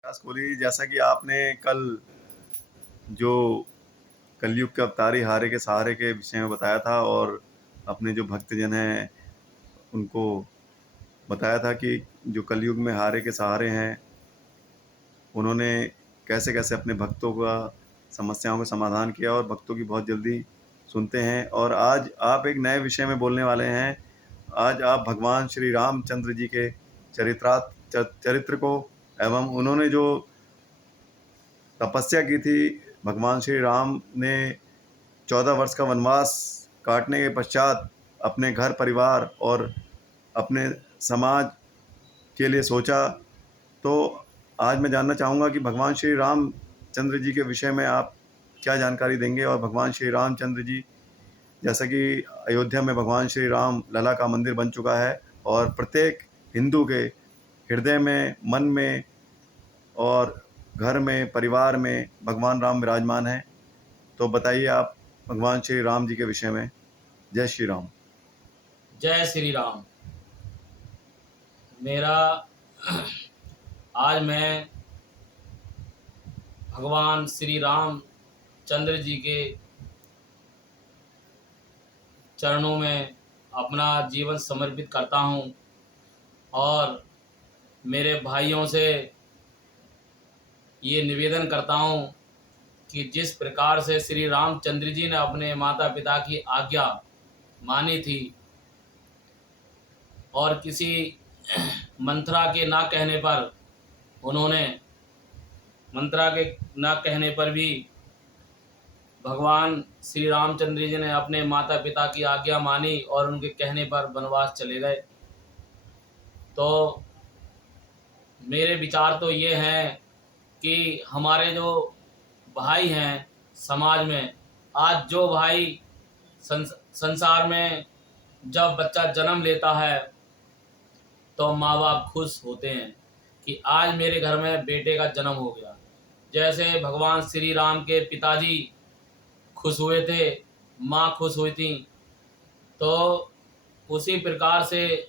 विकास कोहली, जैसा कि आपने कल जो कलयुग के अवतारी हारे के सहारे के विषय में बताया था और अपने जो भक्तजन हैं उनको बताया था कि जो कलयुग में हारे के सहारे हैं उन्होंने कैसे कैसे अपने भक्तों का समस्याओं का समाधान किया और भक्तों की बहुत जल्दी सुनते हैं। और आज आप एक नए विषय में बोलने वाले हैं। आज आप भगवान श्री रामचंद्र जी के चरित्र को एवं उन्होंने जो तपस्या की थी, भगवान श्री राम ने 14 वर्ष का वनवास काटने के पश्चात अपने घर परिवार और अपने समाज के लिए सोचा। तो आज मैं जानना चाहूँगा कि भगवान श्री रामचंद्र जी के विषय में आप क्या जानकारी देंगे। और भगवान श्री रामचंद्र जी, जैसा कि अयोध्या में भगवान श्री राम लला का मंदिर बन चुका है और प्रत्येक हिंदू के हृदय में, मन में और घर में, परिवार में भगवान राम विराजमान हैं। तो बताइए आप भगवान श्री राम जी के विषय में। जय श्री राम। जय श्री राम। मेरा आज मैं भगवान श्री राम चंद्र जी के चरणों में अपना जीवन समर्पित करता हूँ और मेरे भाइयों से ये निवेदन करता हूँ कि जिस प्रकार से श्री रामचंद्र जी ने अपने माता पिता की आज्ञा मानी थी और किसी मंत्रा के ना कहने पर उन्होंने मंत्रा के ना कहने पर भी भगवान श्री रामचंद्र जी ने अपने माता पिता की आज्ञा मानी और उनके कहने पर वनवास चले गए। तो मेरे विचार तो ये हैं कि हमारे जो भाई हैं समाज में, आज जो भाई संसार में जब बच्चा जन्म लेता है तो माँ बाप खुश होते हैं कि आज मेरे घर में बेटे का जन्म हो गया। जैसे भगवान श्री राम के पिताजी खुश हुए थे, माँ खुश हुई थी, तो उसी प्रकार से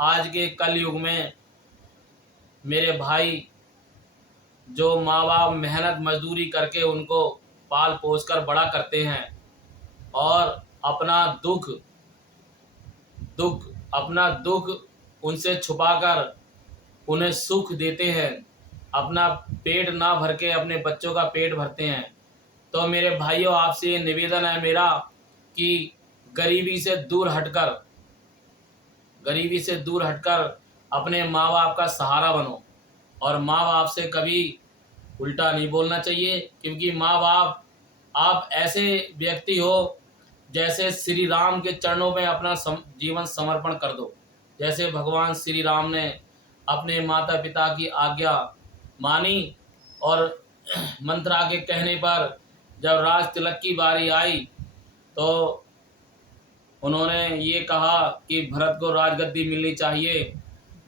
आज के कल युग में मेरे भाई जो माँ बाप मेहनत मजदूरी करके उनको पाल पोस कर बड़ा करते हैं और अपना दुख दुख अपना दुख उनसे छुपाकर उन्हें सुख देते हैं, अपना पेट ना भर के अपने बच्चों का पेट भरते हैं। तो मेरे भाइयों, आपसे ये निवेदन है मेरा कि गरीबी से दूर हटकर अपने माँ बाप का सहारा बनो और माँ बाप से कभी उल्टा नहीं बोलना चाहिए, क्योंकि माँ बाप आप ऐसे व्यक्ति हो जैसे श्री राम के चरणों में अपना जीवन समर्पण कर दो। जैसे भगवान श्री राम ने अपने माता पिता की आज्ञा मानी और मंत्रा के कहने पर जब राज तिलक की बारी आई तो उन्होंने ये कहा कि भरत को राजगद्दी मिलनी चाहिए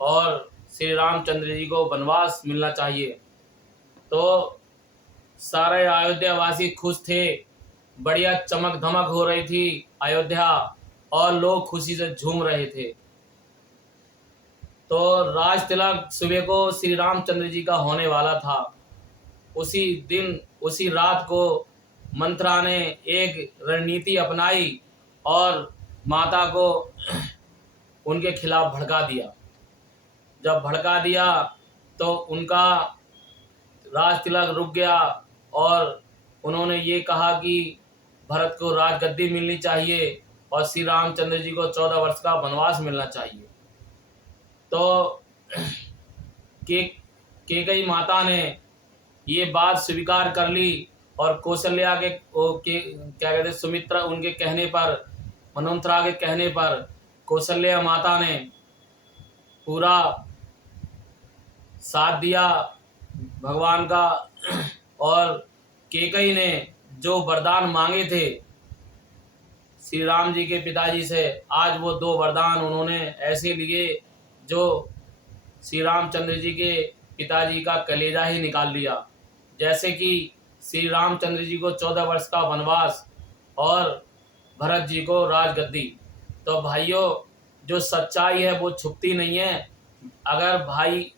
और श्री रामचंद्र जी को वनवास मिलना चाहिए। तो सारे अयोध्यावासी खुश थे, बढ़िया चमक धमक हो रही थी अयोध्या और लोग खुशी से झूम रहे थे। तो राज तिलक सुबह को श्री रामचंद्र जी का होने वाला था। उसी दिन उसी रात को मंत्रा ने एक रणनीति अपनाई और माता को उनके खिलाफ भड़का दिया। जब भड़का दिया तो उनका राज तिलक रुक गया और उन्होंने ये कहा कि भरत को राजगद्दी मिलनी चाहिए और श्री रामचंद्र जी को 14 वर्ष का वनवास मिलना चाहिए। तो केकई माता ने ये बात स्वीकार कर ली और कौशल्या के क्या कहते सुमित्रा उनके कहने पर, मनोंतरा के कहने पर कौशल्या माता ने पूरा साथ दिया भगवान का और केकई ने जो वरदान मांगे थे श्री राम जी के पिताजी से, आज वो 2 वरदान उन्होंने ऐसे लिए जो श्री रामचंद्र जी के पिताजी का कलेजा ही निकाल लिया। जैसे कि श्री रामचंद्र जी को 14 वर्ष का वनवास और भरत जी को राजगद्दी। तो भाइयों, जो सच्चाई है वो छुपती नहीं है। अगर भाई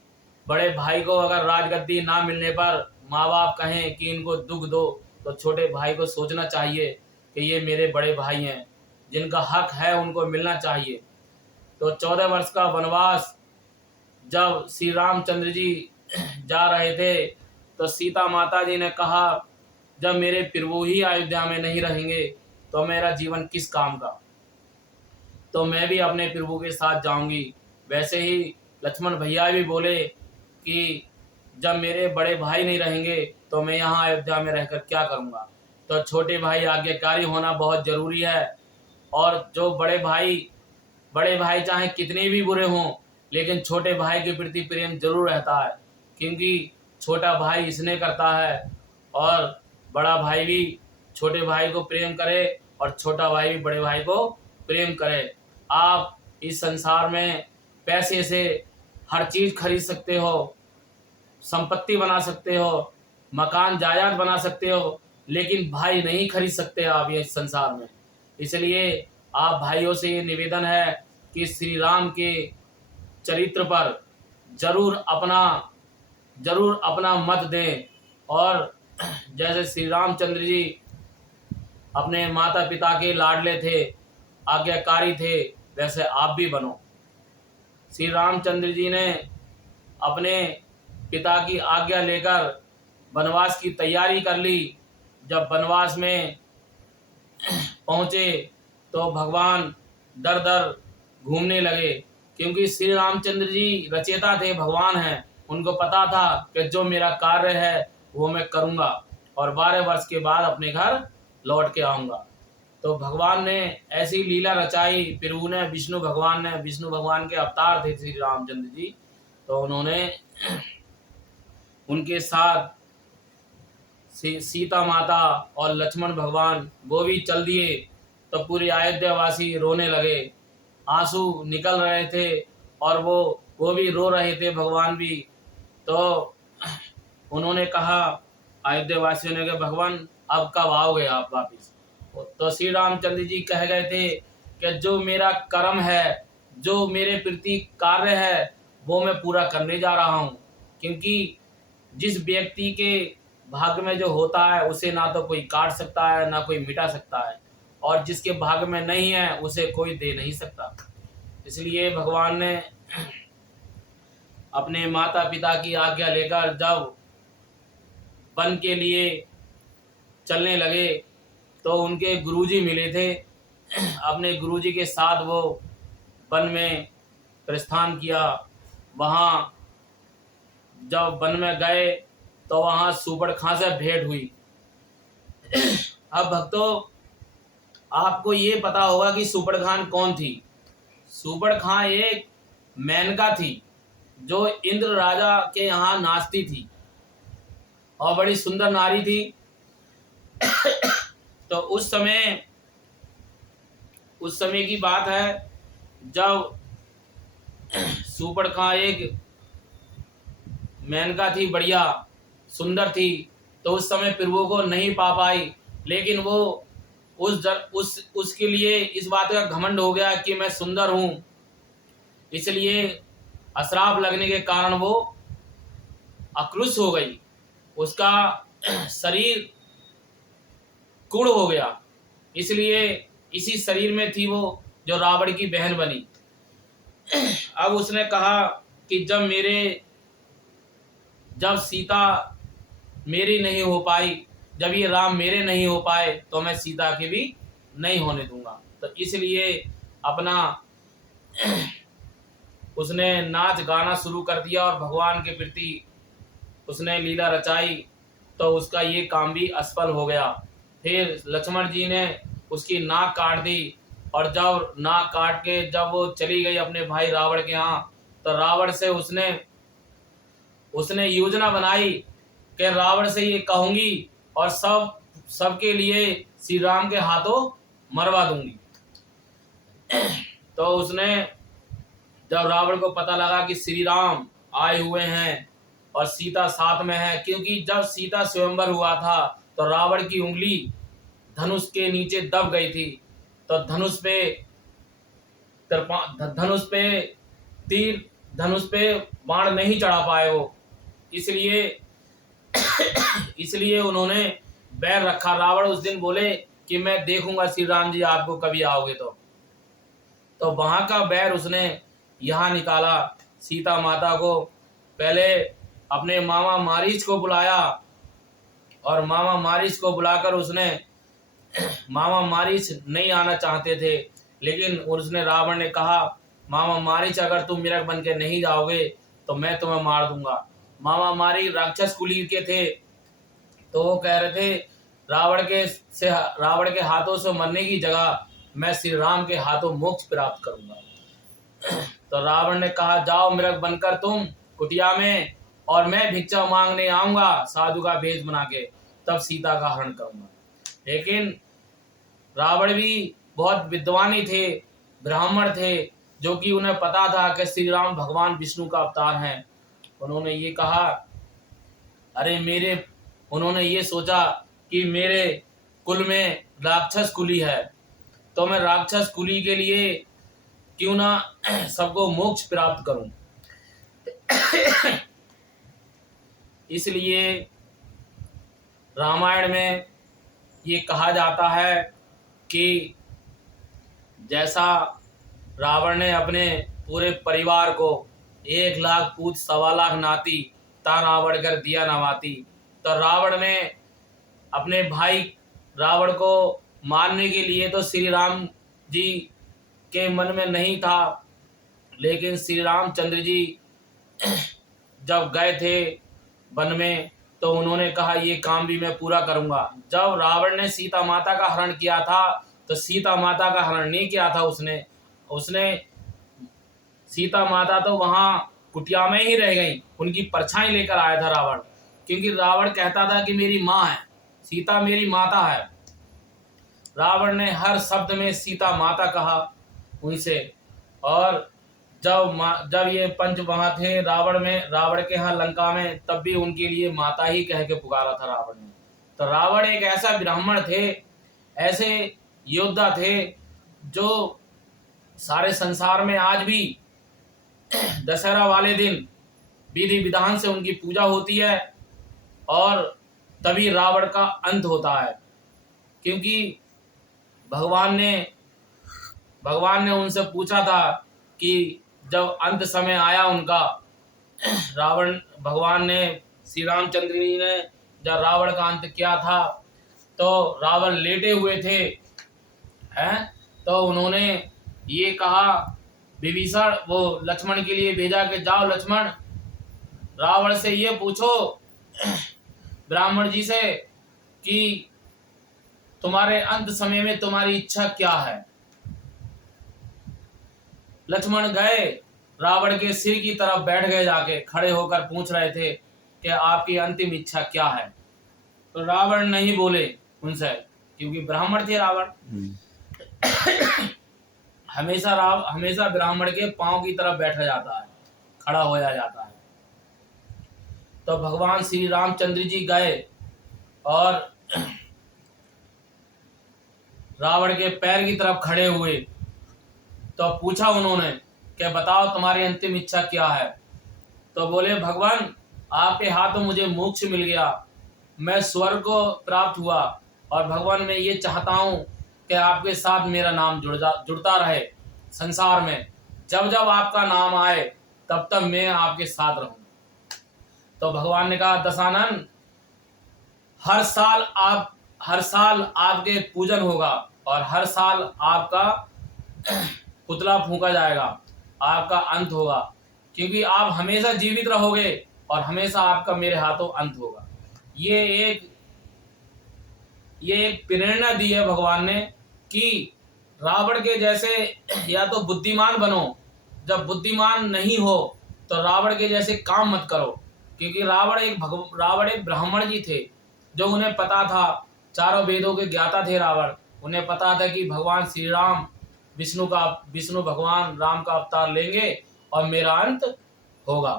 बड़े भाई को अगर राजगद्दी ना मिलने पर माँ बाप कहें कि इनको दुख दो, तो छोटे भाई को सोचना चाहिए कि ये मेरे बड़े भाई हैं, जिनका हक है उनको मिलना चाहिए। तो 14 वर्ष का वनवास जब श्री रामचंद्र जी जा रहे थे, तो सीता माता जी ने कहा, जब मेरे प्रभु ही अयोध्या में नहीं रहेंगे तो मेरा जीवन किस काम का, तो मैं भी अपने प्रभु के साथ जाऊंगी। वैसे ही लक्ष्मण भैया भी बोले कि जब मेरे बड़े भाई नहीं रहेंगे तो मैं यहाँ अयोध्या में रहकर क्या करूँगा। तो छोटे भाई आज्ञाकारी होना बहुत ज़रूरी है। और जो बड़े भाई चाहे कितने भी बुरे हों, लेकिन छोटे भाई के प्रति प्रेम जरूर रहता है, क्योंकि छोटा भाई इसने करता है और बड़ा भाई भी छोटे भाई को प्रेम करे और छोटा भाई भी बड़े भाई को प्रेम करे। आप इस संसार में पैसे से हर चीज़ खरीद सकते हो, संपत्ति बना सकते हो, मकान जायदाद बना सकते हो, लेकिन भाई नहीं खरीद सकते आप ये इस संसार में। इसलिए आप भाइयों से ये निवेदन है कि श्री राम के चरित्र पर जरूर अपना मत दें। और जैसे श्री रामचंद्र जी अपने माता पिता के लाडले थे, आज्ञाकारी थे, वैसे आप भी बनो। श्री रामचंद्र जी ने अपने पिता की आज्ञा लेकर वनवास की तैयारी कर ली। जब वनवास में पहुँचे तो भगवान दर दर घूमने लगे, क्योंकि श्री रामचंद्र जी रचेता थे, भगवान हैं। उनको पता था कि जो मेरा कार्य है वो मैं करूँगा और 12 वर्ष के बाद अपने घर लौट के आऊँगा। तो भगवान ने ऐसी लीला रचाई, प्रभु ने, विष्णु भगवान के अवतार थे श्री रामचंद्र जी। तो उन्होंने उनके साथ सीता माता और लक्ष्मण भगवान वो भी चल दिए। तो पूरे अयोध्या वासी रोने लगे, आंसू निकल रहे थे और वो भी रो रहे थे, भगवान भी। तो उन्होंने कहा, अयोध्या वासियों ने कहा, भगवान अब कब आओगे आप वापिस। तो श्री रामचंद्र जी कह गए थे कि जो मेरा कर्म है, जो मेरे प्रति कार्य है, वो मैं पूरा करने जा रहा हूँ। क्योंकि जिस व्यक्ति के भाग्य में जो होता है उसे ना तो कोई काट सकता है, ना कोई मिटा सकता है, और जिसके भाग्य में नहीं है उसे कोई दे नहीं सकता। इसलिए भगवान ने अपने माता पिता की आज्ञा लेकर जब वन के लिए चलने लगे, तो उनके गुरुजी मिले थे। अपने गुरुजी के साथ वो वन में प्रस्थान किया। वहाँ जब वन में गए तो वहाँ सूबड़खां से भेंट हुई। अब भक्तों, आपको ये पता होगा कि सूबड़खान कौन थी। सूबड़खां एक मेनका थी जो इंद्र राजा के यहाँ नाचती थी और बड़ी सुंदर नारी थी। तो उस समय की बात है जब सूबड़खां एक मेनका थी, बढ़िया सुंदर थी। तो उस समय प्रभु को नहीं पा पाई, लेकिन वो उसके लिए इस बात का घमंड हो गया कि मैं सुंदर हूँ। इसलिए अश्राप लगने के कारण वो अक्लुष हो गई, उसका शरीर कुड़ हो गया। इसलिए इसी शरीर में थी वो, जो रावण की बहन बनी। अब उसने कहा कि जब सीता मेरी नहीं हो पाई, जब ये राम मेरे नहीं हो पाए, तो मैं सीता के भी नहीं होने दूंगा। तो इसलिए अपना उसने नाच गाना शुरू कर दिया और भगवान के प्रति उसने लीला रचाई। तो उसका ये काम भी असफल हो गया। फिर लक्ष्मण जी ने उसकी नाक काट दी, और जब नाक काट के जब वो चली गई अपने भाई रावण के यहाँ, तो रावण से उसने योजना बनाई कि रावण से ये कहूंगी और सबके लिए श्री राम के हाथों मरवा दूंगी। तो उसने, जब रावण को पता लगा कि श्री राम आए हुए हैं और सीता साथ में है, क्योंकि जब सीता स्वयंवर हुआ था तो रावण की उंगली धनुष के नीचे दब गई थी। तो धनुष पे तीर धनुष पे बाण नहीं चढ़ा पाए वो, इसलिए इसलिए उन्होंने बैर रखा। रावण उस दिन बोले कि मैं देखूंगा श्री राम जी आपको कभी आओगे तो वहां का बैर उसने यहाँ निकाला। सीता माता को पहले अपने मामा मारीच को बुलाया, और मामा मारीच को बुलाकर उसने मामा मारीच नहीं आना चाहते थे, लेकिन उसने रावण ने कहा मामा मारीच अगर तुम मिरक बन के नहीं जाओगे तो मैं तुम्हें मार दूंगा। मामा मारी राक्षस कुलीन के थे, तो वो कह रहे थे रावण के हाथों से मरने की जगह मैं श्री राम के हाथों मोक्ष प्राप्त करूंगा। तो रावण ने कहा जाओ मिरक बनकर तुम कुटिया में, और मैं भिक्षा मांगने आऊंगा साधु का भेष बना के, तब सीता का हरण करूंगा। लेकिन रावण भी बहुत विद्वानी थे, ब्राह्मण थे, जो कि उन्हें पता था कि श्री राम भगवान विष्णु का अवतार हैं। उन्होंने ये कहा उन्होंने ये सोचा कि मेरे कुल में राक्षस कुली है, तो मैं राक्षस कुली के लिए क्यों ना सबको मोक्ष प्राप्त करूं। इसलिए रामायण में ये कहा जाता है कि जैसा रावण ने अपने पूरे परिवार को 1,00,000 पूत 1,25,00,000 नाती ता रावण कर दिया नवाती, तो रावण ने अपने भाई रावण को मारने के लिए तो श्री राम जी के मन में नहीं था, लेकिन श्री रामचंद्र जी जब गए थे वन में तो उन्होंने कहा ये काम भी मैं पूरा करूंगा। जब रावण ने सीता माता का हरण किया था तो सीता माता का हरण नहीं किया था उसने सीता माता तो वहां कुटिया में ही रह गई, उनकी परछाई लेकर आया था रावण, क्योंकि रावण कहता था कि मेरी माँ है, सीता मेरी माता है। रावण ने हर शब्द में सीता माता कहा उनसे, और जब ये पंच वहां थे रावण के यहाँ लंका में, तब भी उनके लिए माता ही कह के पुकारा था रावण ने। तो रावण एक ऐसा ब्राह्मण थे, ऐसे योद्धा थे, जो सारे संसार में आज भी दशहरा वाले दिन विधि विधान से उनकी पूजा होती है, और तभी रावण का अंत होता है। क्योंकि भगवान ने उनसे पूछा था कि जब अंत समय आया उनका, भगवान ने श्री रामचंद्र जी ने जब रावण का अंत किया था तो रावण लेटे हुए थे हैं, तो उन्होंने ये कहा विभीषण वो लक्ष्मण के लिए भेजा कि जाओ लक्ष्मण, रावण से ये पूछो ब्राह्मण जी से कि तुम्हारे अंत समय में तुम्हारी इच्छा क्या है। लक्ष्मण गए, रावण के सिर की तरफ बैठ गए, जाके खड़े होकर पूछ रहे थे कि आपकी अंतिम इच्छा क्या है। तो रावण नहीं बोले उनसे, क्योंकि ब्राह्मण थे रावण। हमेशा ब्राह्मण के पांव की तरफ बैठा जाता है, खड़ा होया जाता है। तो भगवान श्री रामचंद्र जी गए और रावण के पैर की तरफ खड़े हुए, तो पूछा उन्होंने कि बताओ तुम्हारी अंतिम इच्छा क्या है। तो बोले भगवान आपके हाथों मुझे मोक्ष मिल गया, मैं स्वर्ग को प्राप्त हुआ, और भगवान मैं ये चाहता हूँ कि आपके साथ मेरा नाम जुड़ता रहे संसार में, जब जब आपका नाम आए तब तक मैं आपके साथ रहूं। तो भगवान ने कहा दशानन, हर साल आपके पूजन होगा, और हर साल आपका पुतला फूंका जाएगा, आपका अंत होगा, क्योंकि आप हमेशा जीवित रहोगे और हमेशा आपका मेरे हाथों अंत होगा। ये एक प्रेरणा दी है भगवान ने कि रावण के जैसे या तो बुद्धिमान बनो, जब बुद्धिमान नहीं हो तो रावण के जैसे काम मत करो, क्योंकि रावण एक ब्राह्मण जी थे, जो उन्हें पता था, चारों वेदों के ज्ञाता थे रावण, उन्हें पता था कि भगवान श्री राम विष्णु भगवान राम का अवतार लेंगे और मेरा अंत होगा।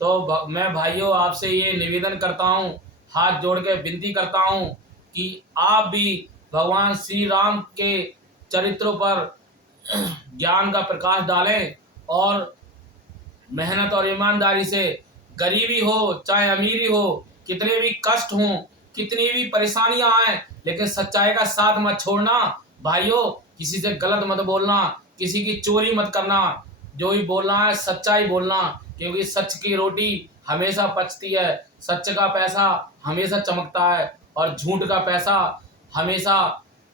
तो मैं भाइयों आपसे ये निवेदन करता हूँ, हाथ जोड़ के विनती करता हूँ कि आप भी भगवान श्री राम के चरित्रों पर ज्ञान का प्रकाश डालें, और मेहनत और ईमानदारी से, गरीबी हो चाहे अमीरी हो, कितने भी कष्ट हों, कितनी भी परेशानियां आए, लेकिन सच्चाई का साथ मत छोड़ना भाइयों। किसी से गलत मत बोलना, किसी की चोरी मत करना, जो भी बोलना है सच्चाई बोलना, क्योंकि सच की रोटी हमेशा पचती है, सच का पैसा हमेशा चमकता है और झूठ का पैसा हमेशा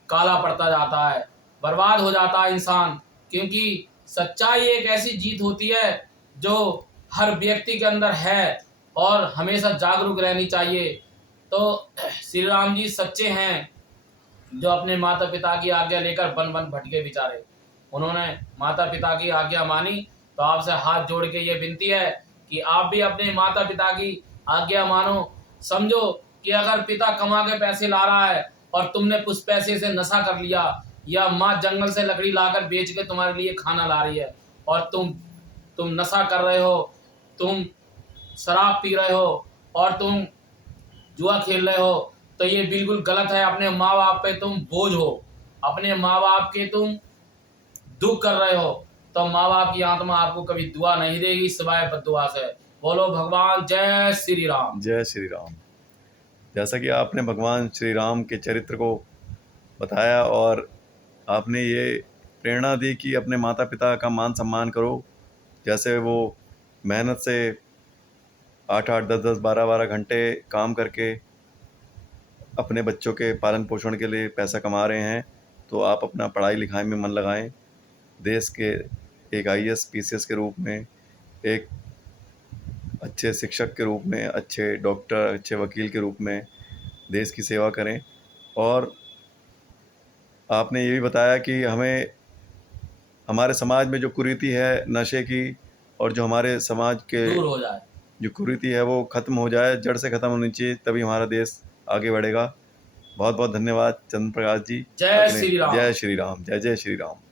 काला पड़ता जाता है, बर्बाद हो जाता है इंसान। क्योंकि सच्चाई एक ऐसी जीत होती है जो हर व्यक्ति के अंदर है और हमेशा जागरूक रहनी चाहिए। तो श्री राम जी सच्चे हैं, जो अपने माता पिता की आज्ञा लेकर वन वन भटके बेचारे, उन्होंने माता पिता की आज्ञा मानी। तो आपसे हाथ जोड़ के ये विनती है कि आप भी अपने माता पिता की आज्ञा मानो। समझो कि अगर पिता कमा के पैसे ला रहा है और तुमने उस पैसे से नशा कर लिया, या माँ जंगल से लकड़ी लाकर बेच के तुम्हारे लिए खाना ला रही है और तुम नशा कर रहे हो, तुम शराब पी रहे हो और तुम जुआ खेल रहे हो, तो ये बिल्कुल गलत है। अपने माँ बाप पे तुम बोझ हो, अपने माँ बाप के तुम दुख कर रहे हो, तो माँ बाप की आत्मा आपको कभी दुआ नहीं देगी सिवाय बद्दुआ से। बोलो भगवान जय श्री राम। जय श्री राम। जैसा कि आपने भगवान श्री राम के चरित्र को बताया और आपने ये प्रेरणा दी कि अपने माता पिता का मान सम्मान करो, जैसे वो मेहनत से 8-8, 10-10, 12-12 घंटे काम करके अपने बच्चों के पालन पोषण के लिए पैसा कमा रहे हैं, तो आप अपना पढ़ाई लिखाई में मन लगाएं। देश के एक आईएएस पीसीएस के रूप में, एक अच्छे शिक्षक के रूप में, अच्छे डॉक्टर, अच्छे वकील के रूप में देश की सेवा करें। और आपने ये भी बताया कि हमें हमारे समाज में जो कुरीति है नशे की, और जो हमारे समाज के दूर हो जाए। जो कुरीति है वो ख़त्म हो जाए, जड़ से ख़त्म होनी चाहिए, तभी हमारा देश आगे बढ़ेगा। बहुत बहुत धन्यवाद चंद्र प्रकाश जी। जय श्री राम। जय श्री राम। जय जय श्री राम।